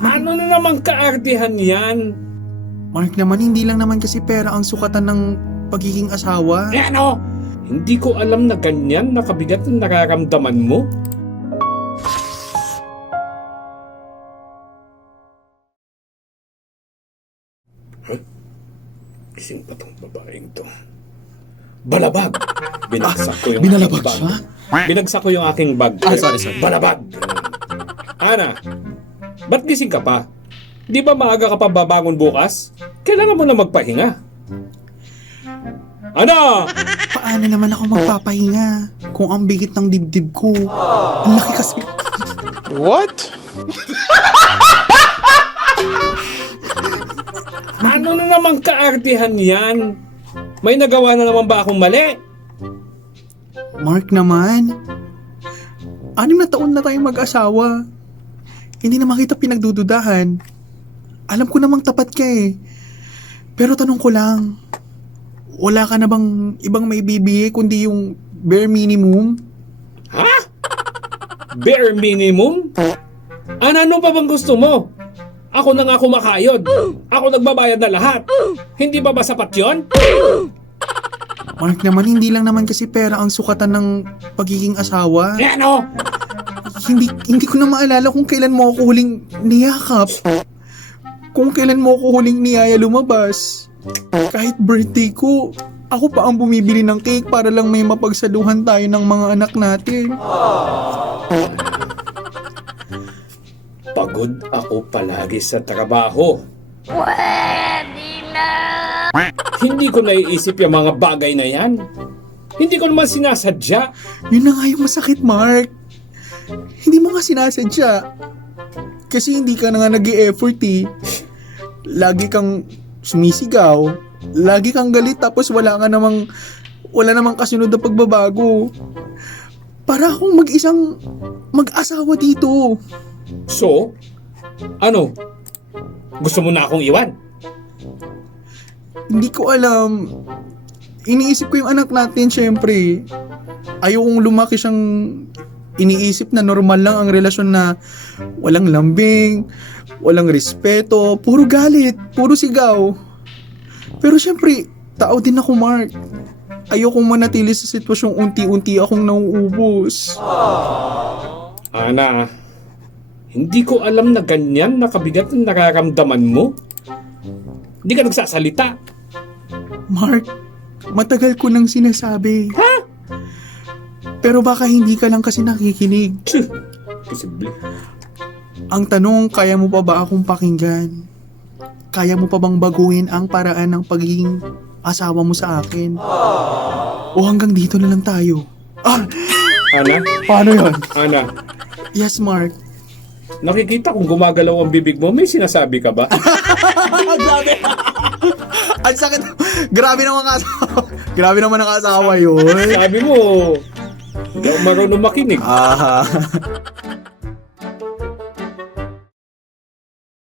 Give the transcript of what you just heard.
Ano na naman kaartihan yan? Mark naman, hindi lang naman kasi pera ang sukatan ng pagiging asawa. Eh ano? Hindi ko alam na ganyan nakabigat ang nararamdaman mo. Gising pa tong babaeng to. Balabag! Binagsak ko yung binalabag aking bag. siya? Binagsak ko yung aking bag. Sorry. Balabag! Ana, ba't gising ka pa? Di ba maaga ka pa babangon bukas? Kailangan mo na magpahinga. Ana! Paano naman ako magpapahinga kung ang bigat ng dibdib ko? Ang laki kasi. What? Ano na naman kaartihan yan? May nagawa na naman ba akong mali? Mark naman, 6 na taon na tayong mag-asawa. Hindi naman kita pinagdududahan. Alam ko namang tapat ka eh. Pero tanong ko lang, wala ka na bang ibang maibibigay kundi yung bare minimum? Ha? Bare minimum? Ano pa bang gusto mo? Ako na nga kumakayod. Ako nagbabayad na lahat. Hindi ba sapat yon? Mark naman, hindi lang naman kasi pera ang sukatan ng pagiging asawa. Eh ano? Hindi ko na maalala kung kailan mo ako huling niyakap. Kung kailan mo ako huling niyaya lumabas. Kahit birthday ko, ako pa ang bumibili ng cake para lang may mapagsaluhan tayo ng mga anak natin. Pagod ako palagi sa trabaho. Hindi ko naiisip yung mga bagay na yan. Hindi ko naman sinasadya. Yun na nga yung masakit, Mark. Hindi mo nga sinasadya. Kasi hindi ka na nga nag-i-effort eh. Lagi kang sumisigaw. Lagi kang galit tapos wala namang kasunod na pagbabago. Para akong mag-isang mag-asawa dito. So, ano? Gusto mo na akong iwan? Hindi ko alam. Iniisip ko yung anak natin, syempre. Ayokong lumaki siyang iniisip na normal lang ang relasyon na walang lambing, walang respeto, puro galit, puro sigaw. Pero syempre, tao din ako, Mark. Ayokong manatili sa sitwasyong unti-unti akong nauubos. Ana, hindi ko alam na ganyan nakabigat ang nararamdaman mo. Hindi ka nagsasalita. Mark, matagal ko nang sinasabi. Ha? Pero baka hindi ka lang kasi nakikinig. Posible. Ang tanong, kaya mo pa ba akong pakinggan? Kaya mo pa bang baguhin ang paraan ng pagiging asawa mo sa akin? O hanggang dito na lang tayo? Ana? Paano yun? Ana, Yes, Mark. nakikita kong gumagalaw ang bibig mo. May sinasabi ka ba? Grabe! Ang sakit. Grabe naman kasawa. Grabe naman ang kasawa yun. Sabi mo, hindi ako marunong makinig. Ah.